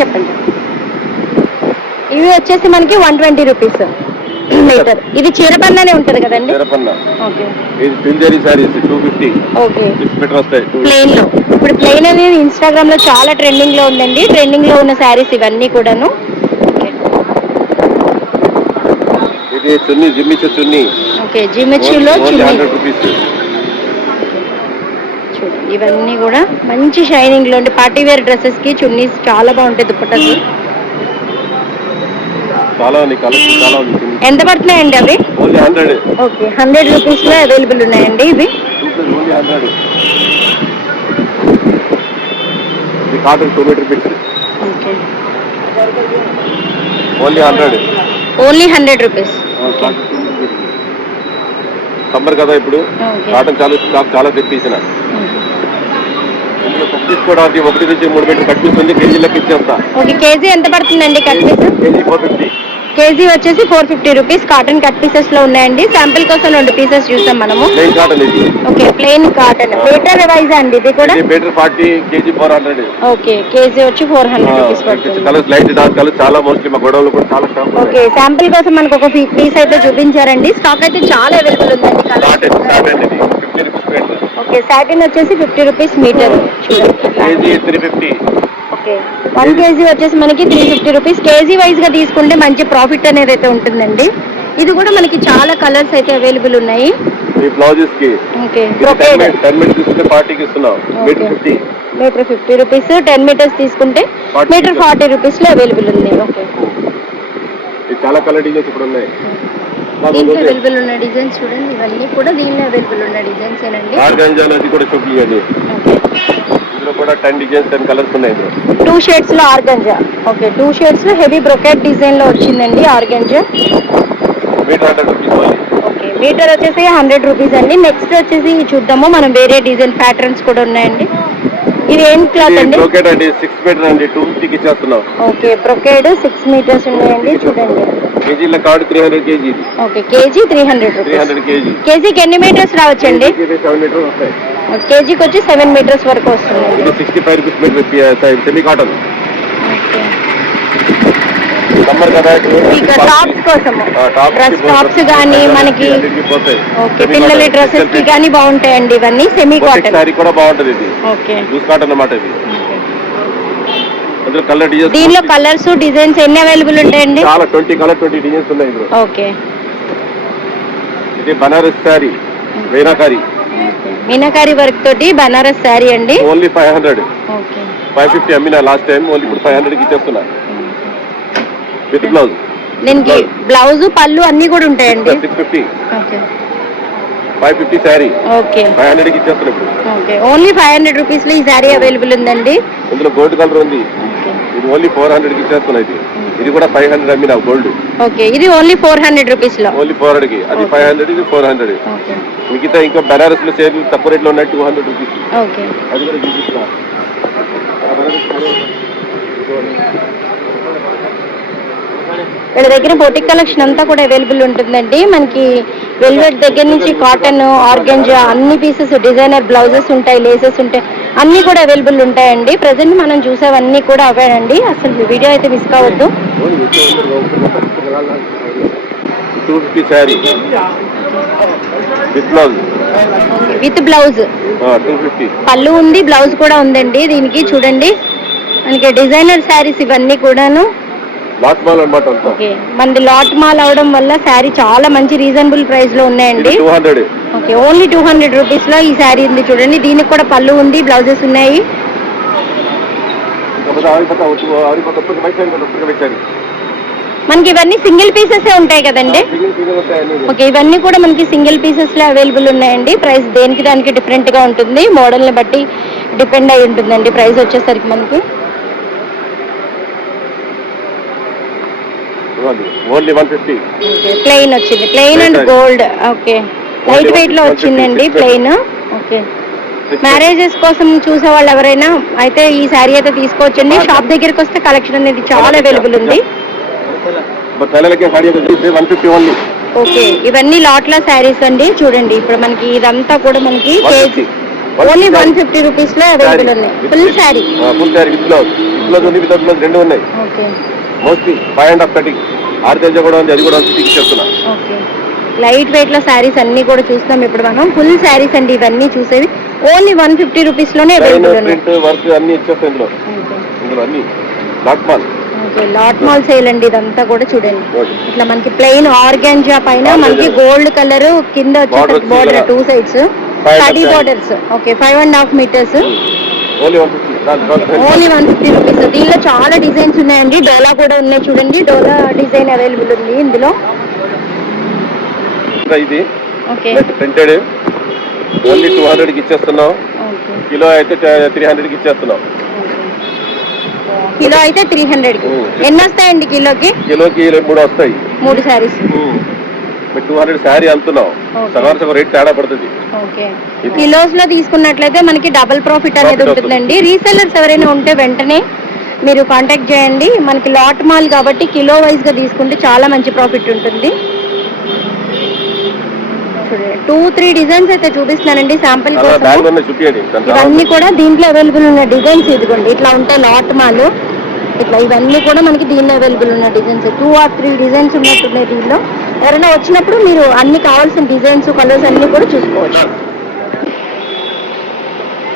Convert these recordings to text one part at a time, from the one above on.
చెప్పండి. ఇవి వచ్చేసి మనకి 120 రూపీస్ మీటర్. ఇది చీరపన్నానే ఉంటది కదండి? ఓకే. ఇది పింజరీ సారీస్ 250. ఓకే. 6 మీటర్ వస్తాయి ప్లెయిన్ లో. ఇప్పుడు ప్లెయిన్ అనేది ఇన్స్టాగ్రామ్ లో చాలా ట్రెండింగ్ లో ఉందండి. ట్రెండింగ్ లో ఉన్న సారీస్ ఇవన్నీ కూడాను. ఇది చున్నీ, జిమ్మిచు చున్నీ. ఓకే, జిమ్మిచులో చున్నీ 100 రూపీస్. చూడండి ఇవన్నీ కూడా మంచి షైనింగ్ లో ఉండి పార్టీ వేర్ డ్రెస్సెస్ కి చున్నీస్ చాలా బాగుంటాయి. దుపట్టాలు చాలా ఉంది, కలెక్షన్ చాలా ఉంది. ఎంత పడుతున్నాయండి అవి? ఓన్లీ 100. ఓకే, 100 రూపీస్ లో అవైలబుల్ ఉన్నాయండి ఇవి. ఓన్లీ 100. ఇది cotton 2 metre bits. Okay, only 100. Only 100 rupees. Summer కదా ఇప్పుడు, కాటన్ చాలా తెప్పించిన. తీసుకోవడానికి 1 నుంచి 3 మీటర్ కట్ పీస్ ఉంది. కేజీలకు ఇచ్చేస్తా. ఓకే, కేజీ ఎంత పడుతుందండి కట్ పీస్? కేజీ 450. కేజీ వచ్చేసి 450 రూపీస్. కాటన్ కట్ పీసెస్ లో ఉన్నాయండి. శాంపిల్ కోసం 2 పీసెస్ చూసాం మనము. ప్లెయిన్ కాటన్ ఇది. Okay, plain cotton. Metre wise అండి ఇది కూడా? Metre 40, KG 400. ఓకే, కేజీ వచ్చి 400 రూపీస్ పడుతుంది. కలర్స్ లైట్ డార్క్ కలర్ చాలా మోస్ట్లీ మా గొడవలు కూడా చాలా స్టాక్. ఓకే, శాంపిల్ కోసం మనకు ఒక పీస్ అయితే చూపించారండి. స్టాక్ అయితే చాలా అవైలబుల్ ఉందండి. ఓకే, సాటిన్ వచ్చేసి 50 rupees metre. KG 350. Okay, 1 KG వచ్చేసి మనకి 350 రూపీస్. కేజీ వైజ్ గా తీసుకుంటే మంచి ప్రాఫిట్ అనేది అయితే ఉంటుందండి. ఇది కూడా మనకి చాలా కలర్స్ అయితే అవైలబుల్ ఉన్నాయి. ఈ బ్లౌజెస్ కి ఓకే, 10 మీటర్ తీసుకుంటే 40 కి ఇస్తున్నాం. మీటర్ 50. Metre 50 rupees. 10 మీటర్స్ తీసుకుంటే మీటర్ 40 రూపీస్ లో అవైలబుల్ ఉంది. ఓకే, ఇది చాలా కలర్ డిజైన్స్ ఇప్పుడు ఉన్నాయి. దీంట్లో అవైలబుల్ ఉన్న డిజైన్స్ చూడండి. ఇవన్నీ కూడా దీనిలో అవైలబుల్ ఉన్న డిజైన్స్ ఏనండి. ఆర్గాంజాలో అది కూడా చూపించండి. ఇందులో కూడా 10 డిజైన్స్ 10 కలర్స్ ఉన్నాయి. ఇందులో 2 షేడ్స్ లో ఆర్గాంజా. ఓకే, 2 షేడ్స్ లో హెవీ బ్రొకెట్ డిజైన్ లో వచ్చిందండి organza. Metre 100 rupees. Okay, metre వచ్చేసి 100 రూపీస్ అండి. నెక్స్ట్ వచ్చేసి చూద్దాము మనం. వేరే డిజైన్ ప్యాటర్న్స్ కూడా ఉన్నాయండి. ఇది ఏం క్లాత్ అండి? బ్రొకెట్ అండి. 6 మీటర్ అండి. 250 కి ఇచ్చేస్తున్నాం. ఓకే, బ్రొకెట్ 6 మీటర్స్ ఉన్నాయండి. చూడండి కేజీల card 300 KG. Okay, KG 300 rupees. 300 KG. కేజీకి ఎన్ని మీటర్స్ రావచ్చండి? 7 మీటర్ వస్తాయి. కేజీకి వచ్చి 7 మీటర్స్ వరకు వస్తుంది. ఇది 65 rupees metre semi cotton. Summer కదా, టాప్స్ కోసం డ్రెస్ టాప్స్ కానీ మనకి. ఓకే, పిల్లల డ్రెస్సెస్ కి కానీ బాగుంటాయండి ఇవన్నీ. సెమీ కాటన్ సారీ కూడా బాగుంటది. ఇది ఓకే, లూజ్ కాటన్ అన్నమాట. ఇది అందులో కలర్ డిజైన్స్. దీనిలో కలర్స్ డిజైన్స్ ఎన్ని అవైలబుల్ ఉంటాయండి? చాలా 20 కలర్ 20 డిజైన్స్ ఉన్నాయి ఇందులో. ఓకే, ఇది బనారస్ సారీ మీనాకారి. మీనాకారి వర్క్ తోటి బనారస్ సారీ అండి. ఓన్లీ 500. ఓకే, 550 అమ్మినా లాస్ట్ టైం. ఓన్లీ ఇప్పుడు 500 కి ఇచ్చేస్తున్నా విత్ బ్లౌజ్. దీనికి బ్లౌజ్ పళ్ళు అన్ని కూడా ఉంటాయండి. 650. Okay, 550 sorry. ఓకే, 500 కి ఇచ్చేస్తున్నా ఇప్పుడు. ఓకే, ఓన్లీ 500 రూపీస్ లో ఈ సారీ అవైలబుల్ ఉందండి. ఇందులో గోల్డ్ కలర్ ఉంది. ఇది ఓన్లీ 400 కి ఇచ్చేస్తున్నా. ఇది కూడా 500 అమ్మినా గోల్డ్. ఓకే, ఇది ఓన్లీ 400 రూపీస్ లో. ఓన్లీ 400 కి. అది 500, ఇది 400. మిగతా ఇంకా బనారస్ లో సేల్ తక్కువ రేట్ లో ఉన్నాయి 200 రూపీస్. ఓకే, అది కూడా చూపిస్తా. వీళ్ళ దగ్గర బొటిక్ కలెక్షన్ అంతా కూడా అవైలబుల్ ఉంటుందండి. మనకి వెల్వెట్ దగ్గర నుంచి కాటన్, ఆర్గంజా అన్ని పీసెస్, డిజైనర్ బ్లౌజెస్ ఉంటాయి, లేసెస్ ఉంటాయి, అన్ని కూడా అవైలబుల్ ఉంటాయండి. ప్రజెంట్ మనం చూసేవన్నీ కూడా అవేనండి. అసలు వీడియో అయితే మిస్ కావద్దు. 250 sorry with blouse. With blouse 250. పళ్ళు ఉంది, బ్లౌజ్ కూడా ఉందండి. దీనికి చూడండి మనకి డిజైనర్ శారీస్ ఇవన్నీ కూడాను. లాట్ మాల్ అన్నమాట. ఓకే, మనది లాట్ మాల్ అవడం వల్ల శారీ చాలా మంచి రీజనబుల్ ప్రైస్ లో ఉన్నాయండి. 200. ఓకే, ఓన్లీ 200 రూపీస్ లో ఈ శారీ ఉంది. చూడండి, దీనికి కూడా పళ్ళు ఉంది, బ్లౌజెస్ ఉన్నాయి. మనకి ఇవన్నీ సింగిల్ పీసెస్ ఉంటాయి కదండి? ఓకే, ఇవన్నీ కూడా మనకి సింగిల్ పీసెస్ లో అవైలబుల్ ఉన్నాయండి. ప్రైస్ దేనికి దానికి డిఫరెంట్ గా ఉంటుంది. మోడల్ ని బట్టి డిపెండ్ అయి ఉంటుందండి ప్రైస్ వచ్చేసరికి మనకి. ఓన్లీ 150. ప్లెయిన్ వచ్చింది, plain and gold. Okay, light weight లో వచ్చిందండి ప్లెయిన్. ఓకే, మ్యారేజెస్ కోసం చూసే వాళ్ళు ఎవరైనా అయితే ఈ శారీ అయితే తీసుకోవచ్చండి. షాప్ దగ్గరికి వస్తే కలెక్షన్ అనేది చాలా అవైలబుల్ ఉంది. ఓకే, ఇవన్నీ లాట్ల శారీస్ అండి. చూడండి, ఇప్పుడు మనకి ఇదంతా కూడా మనకి కేజీ ఓన్లీ 150 రూపీస్ లో అవైలబుల్ ఉన్నాయి. ఫుల్ శారీ. బ్లౌజ్ ఉంది, వితౌట్ బ్లౌజ్ రెండు ఉన్నాయి. Okay mostly 5.5 cutting. ఆర్గంజా కూడా ఉంది, అది కూడా సిటీకి చెప్తున్నా. ఓకే లైట్ వెయిట్ లో శారీస్ అన్ని కూడా చూస్తాం ఇప్పుడు మనం. ఫుల్ శారీస్ అండి ఇవన్నీ చూసేవి. ఓన్లీ 150 రూపీస్ లోనే అవైలబుల్ ఉన్నాయి. ప్రింట్ వర్క్ అన్ని ఇచ్చేస్తాయి ఇందులో. ఇందులో అన్ని lot mall. Okay lot mall sale అండి ఇదంతా కూడా చూడండి. ఇట్లా మనకి ప్లెయిన్ ఆర్గాంజా పైన మనకి గోల్డ్ కలర్ కింద వచ్చేసి border 2 sides sturdy borders. Okay 5.5 metres. Only 150. Only 150 rupees. దీనిలో చాలా డిజైన్స్ ఉన్నాయండి. డోలా కూడా ఉన్నాయి చూడండి. డోలా డిజైన్ అవైలబుల్ ఉంది ఇందులో. ఇది ఓకే ప్రింటెడ్ ఓన్లీ 200 కి ఇచ్చేస్తున్నాం. కిలో అయితే 300 కి ఇచ్చేస్తున్నాం. కిలో అయితే 300 కి. ఎన్ని వస్తాయండి కిలోకి? కిలోకి 3 వస్తాయి. 3 శారీస్. 200 శారీ అంటున్నాం. సగం రేట్ తేడా పడుతుంది. ఓకే కిలోస్ లో తీసుకున్నట్లయితే మనకి డబుల్ ప్రాఫిట్ అనేది ఉంటుందండి. రీసెల్లర్స్ ఎవరైనా ఉంటే వెంటనే మీరు కాంటాక్ట్ చేయండి. మనకి లాట్ మాల్ కాబట్టి కిలో వైజ్ గా తీసుకుంటే చాలా మంచి ప్రాఫిట్ ఉంటుంది. 2-3 డిజైన్స్ అయితే చూపిస్తున్నానండి శాంపిల్ కోసం. ఇవన్నీ కూడా దీంట్లో అవైలబుల్ ఉన్న డిజైన్స్. ఇదిగోండి ఇట్లా ఉంటాయి లాట్ మాల్. ఇట్లా ఇవన్నీ కూడా మనకి దీనిలో అవైలబుల్ ఉన్న డిజైన్స్. 2 or 3 డిజైన్స్ ఉన్నట్టున్నాయి దీనిలో. ఎవరైనా వచ్చినప్పుడు మీరు అన్ని కావాల్సిన డిజైన్స్ కలర్స్ అన్ని కూడా చూసుకోవచ్చు.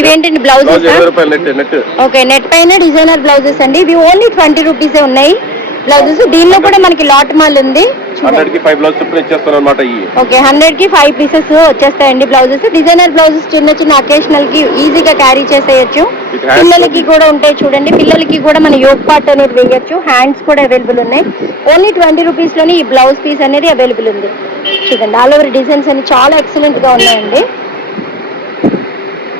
ఇవేంటండి బ్లౌజెస్? ఓకే నెట్ పైన డిజైనర్ బ్లౌజెస్ అండి. ఇవి ఓన్లీ 20 రూపీసే ఉన్నాయి బ్లౌజెస్. దీనిలో కూడా మనకి లాట్ మాల్ ఉంది. 100 కి 5 బ్లౌజ్ ఇచ్చేస్తాను అన్నమాట. ఓకే 100 కి 5 పీసెస్ వచ్చేస్తాయండి బ్లౌజెస్. డిజైనర్ బ్లౌజెస్ చిన్న చిన్న అకేషనల్ కి ఈజీగా క్యారీ చేసేయచ్చు. పిల్లలకి కూడా ఉంటాయి చూడండి. పిల్లలకి కూడా మన యోగ్ పార్ట్ అనేది వేయచ్చు. హ్యాండ్స్ కూడా అవైలబుల్ ఉన్నాయి. ఓన్లీ 20 రూపీస్ లోనే ఈ బ్లౌజ్ పీస్ అనేది అవైలబుల్ ఉంది. చూడండి ఆల్ ఓవర్ డిజైన్స్ అన్ని చాలా ఎక్సలెంట్ గా ఉన్నాయండి.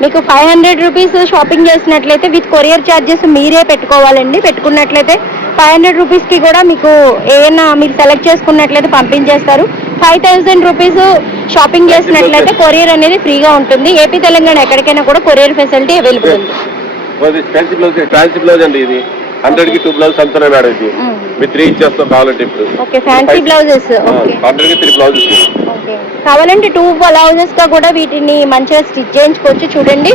మీకు 500 రూపీస్ షాపింగ్ చేసినట్లయితే విత్ కొరియర్ ఛార్జెస్ మీరే పెట్టుకోవాలండి. పెట్టుకున్నట్లయితే 500 రూపీస్కి కూడా మీకు ఏమైనా మీరు సెలెక్ట్ చేసుకున్నట్లయితే పంపించేస్తారు. 5000 రూపీస్ షాపింగ్ చేసినట్లయితే కొరియర్ అనేది ఫ్రీగా ఉంటుంది. ఏపీ తెలంగాణ ఎక్కడికైనా కూడా కొరియర్ ఫెసిలిటీ అవైలబుల్ ఉంది. ఫ్యాన్సీ బ్లౌజ్ అండి ఇది. 100 కి 2 బ్లౌజ్ అంతా మేడం. ఇది మీరు 3 ఇచ్చేస్తాం కావాలంటే. ఇప్పుడు ఓకే ఫ్యాన్సీ బ్లౌజెస్. 100 కి 3 బ్లౌజెస్. ఓకే కావాలంటే 2 బ్లౌజెస్ గా కూడా వీటిని మంచిగా స్టిచ్ చేయించుకోవచ్చు. చూడండి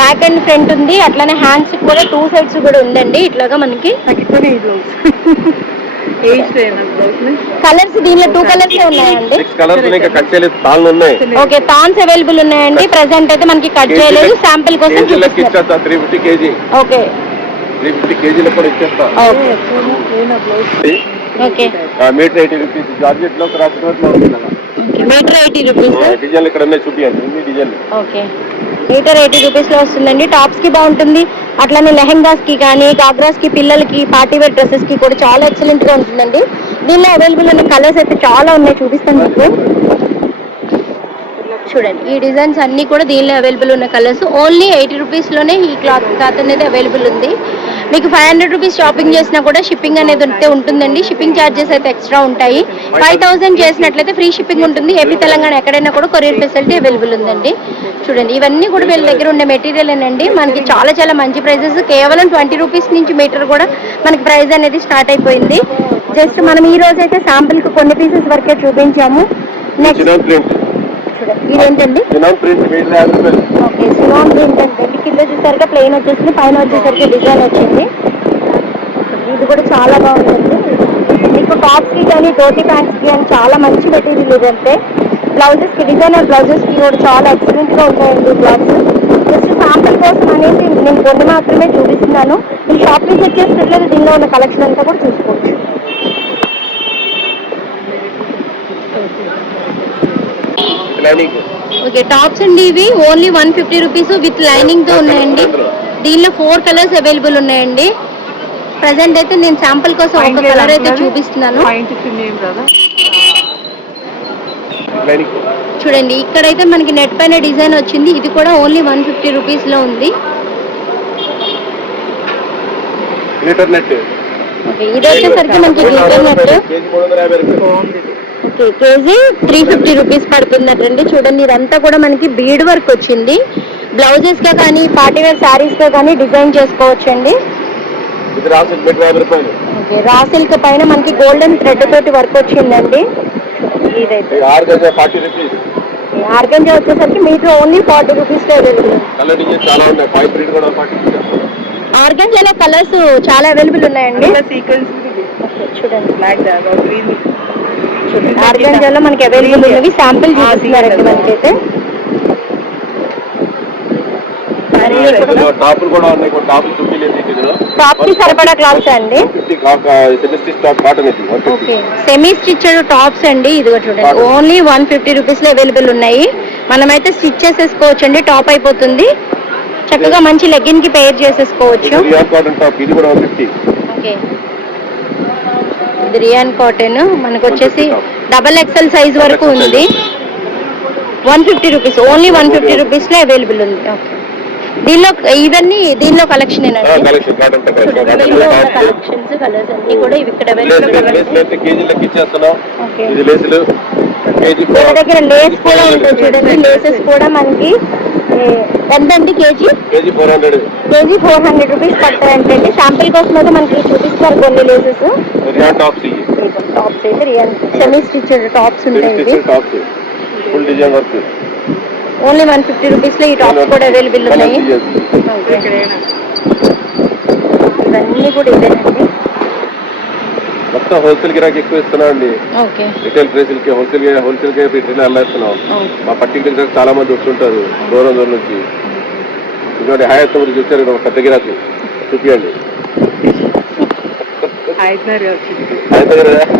బ్యాక్ అండ్ ఫ్రంట్ ఉంది. అట్లానే హ్యాండ్స్ కూడా 2 సైడ్స్ కూడా ఉందండి. ఇట్లాగా మనకి కలర్స్ దీనిలో 2 కలర్స్ ఉన్నాయండి. 6 కలర్స్ ఇంకా కట్ చేయలేదు. తాళ్ళు ఉన్నాయి. ఓకే తాన్స్ అవైలబుల్ ఉన్నాయండి. ప్రెసెంట్ అయితే మనకి కట్ చేయలేదు. శాంపిల్ కోసం ఇచ్చేస్తా 350 కేజీ. ఓకే 350 కేజీలో కూడా ఇచ్చేస్తా. Okay metre 80 rupees. జార్జెట్ లో మీటర్ 80 రూపీస్. డిజైన్ ఇక్కడ ఉన్నాయి చూపియండి. డిజైన్ ఓకే మీటర్ 80 రూపీస్ లో వస్తుందండి. టాప్స్ కి బాగుంటుంది. అట్లానే లెహెంగాస్ కి కానీ గాగ్రాస్ కి పిల్లలకి పార్టీ వేర్ డ్రెస్సెస్ కి కూడా చాలా ఎక్సలెంట్ గా ఉంటుందండి. దీనిలో అవైలబుల్ ఉన్న కలర్స్ అయితే చాలా ఉన్నాయి. చూపిస్తాను మీకు. చూడండి ఈ డిజైన్స్ అన్ని కూడా దీనిలో అవైలబుల్ ఉన్న కలర్స్. ఓన్లీ 80 రూపీస్ లోనే ఈ క్లాత్ అనేది అవైలబుల్ ఉంది. మీకు 500 రూపీస్ షాపింగ్ చేసినా కూడా షిప్పింగ్ అనేది ఉంటుందండి. షిప్పింగ్ ఛార్జెస్ అయితే ఎక్స్ట్రా ఉంటాయి. 5000 చేసినట్లయితే ఫ్రీ షిప్పింగ్ ఉంటుంది. ఏపీ తెలంగాణ ఎక్కడైనా కూడా కొరియర్ ఫెసిలిటీ అవైలబుల్ ఉందండి. చూడండి ఇవన్నీ కూడా వీళ్ళ దగ్గర ఉండే మెటీరియల్ అండి. మనకి చాలా చాలా మంచి ప్రైజెస్. కేవలం 20 రూపీస్ నుంచి మీటర్ కూడా మనకి ప్రైస్ అనేది స్టార్ట్ అయిపోయింది. జస్ట్ మనం ఈ రోజు అయితే శాంపుల్ కి కొన్ని పీసెస్ వరకే చూపించాము. నెక్స్ట్ ఇదేంటండి? ఓకే సినాన్ ప్రింట్ అంటే కింద చూసారుగా ప్లెయిన్ వచ్చేసింది. పైన వచ్చేసరికి డిజైన్ వచ్చింది. ఇది కూడా చాలా బాగుంటుంది. మీకు టాప్స్ కి కానీ ధోతి ప్యాంట్స్ కి కానీ చాలా మంచి మెటీరియల్ ఇదంటే. బ్లౌజెస్ కి డిజైనర్ బ్లౌజెస్ కి కూడా చాలా ఎక్సలెంట్ గా ఉంటాయండి బ్లౌజ్. జస్ట్ శాంపుల్ కోసం అనేది నేను కొన్ని మాత్రమే చూపిస్తున్నాను. ఈ షాప్ నుంచి వచ్చేసినట్లయితే దీనిలో ఉన్న కలెక్షన్ అంతా కూడా చూసుకోవచ్చు. ఓకే టాప్స్ అండి ఇవి ఓన్లీ 150 రూపీస్ విత్ లైనింగ్ తో ఉన్నాయండి. దీనిలో 4 కలర్స్ అవైలబుల్ ఉన్నాయండి. ప్రెసెంట్ అయితే నేను శాంపుల్ కోసం ఒక కలర్ అయితే చూపిస్తున్నాను. చూడండి ఇక్కడైతే మనకి నెట్ పైన డిజైన్ వచ్చింది. ఇది కూడా ఓన్లీ 150 రూపీస్ లో ఉంది. ఓకే ఇది వచ్చేసరికి మనకి glitter net. Okay KG 350 rupees పడుతుందటండి. చూడండి ఇదంతా కూడా మనకి బీడ్ వర్క్ వచ్చింది. బ్లౌజెస్ గా కానీ పార్టీ వేర్ శారీస్ గా కానీ డిజైన్ చేసుకోవచ్చండి. ఓకే రా సిల్క్ పైన మనకి గోల్డెన్ థ్రెడ్ తోటి వర్క్ వచ్చిందండి. ఇదైతే ఆర్గంజా వచ్చేసరికి మీకు ఓన్లీ 40 రూపీస్ లో అవైలబుల్. ఆర్గంజాలో కలర్స్ చాలా అవైలబుల్ ఉన్నాయండి. సీక్వెన్స్ చూడండి, బ్లాక్ గ్రీన్ చూడండి ఆర్గంజాలో మనకి అవైలబుల్ ఉన్నవి శాంపిల్ చూపిస్తున్నారండి మనకైతే. టాపులు కూడా ఉన్నాయి, టాపులు చుట్టూ టాప్ కి సరిపడా క్లాత్స్ అండి. కాటన్ ఇది ఓకే, సెమీ స్టిచ్డ్ టాప్స్ అండి. ఇదిగో చూడండి, ఓన్లీ 150 రూపీస్ లో అవైలబుల్ ఉన్నాయి. మనమైతే స్టిచ్ చేసేసుకోవచ్చు అండి, టాప్ అయిపోతుంది. చక్కగా మంచి లెగ్గిన్ కి పేర్ చేసేసుకోవచ్చు. కాటన్ టాప్ ఇది కూడా 150. ఓకే, ఇది రియాన్ కాటన్ మనకు వచ్చేసి XXL సైజ్ వరకు ఉంది. 150 రూపీస్, ఓన్లీ 150 రూపీస్ లో అవైలబుల్ ఉంది. ఓకే, దీనిలో కలెక్షన్ కలెక్షన్స్ కలర్స్ అన్ని కూడా ఇవి ఇక్కడ కేజీ లెక్క ఇచ్చేస్తున్నాం. ఇది లేసులు కేజీ మన దగ్గర లేస్ కూడా ఉంటుంది చూడండి. లేసెస్ కూడా మనకి ఎంత అండి కేజీ? కేజీ 400. కేజీ 400 రూపీస్ పడతాయంటండి. శాంపిల్ కోసం అయితే మనకి చూపిస్తారు కొన్ని లేసెస్. రియాన్ టాప్స్ టాప్స్ అయితే రియాన్ సెమీ స్టిచ్డ్ టాప్స్ ఉంటాయి. ఇవి tops full design work, only 150 rupees లో ఈ టాప్స్ కూడా అవైలబుల్ ఉన్నాయి. ఇవన్నీ కూడా ఇదేనండి. మొత్తం హోల్సేల్ గిరాకీ ఎక్కువ ఇస్తున్నాం అండి. ఓకే, రిటైల్ ప్రైస్లకి హోల్సేల్ కి రిటైల్ అల్లేస్తున్నాం. మా పట్టింగ్ చాలా మంది వస్తుంటారు దూరం దూరం నుంచి. ఇటువంటి హయాత్ గురించి వచ్చారు ఒక పెద్ద గిరాకీ చూపియండి. హైదరాబాద్ హైదరాబాద్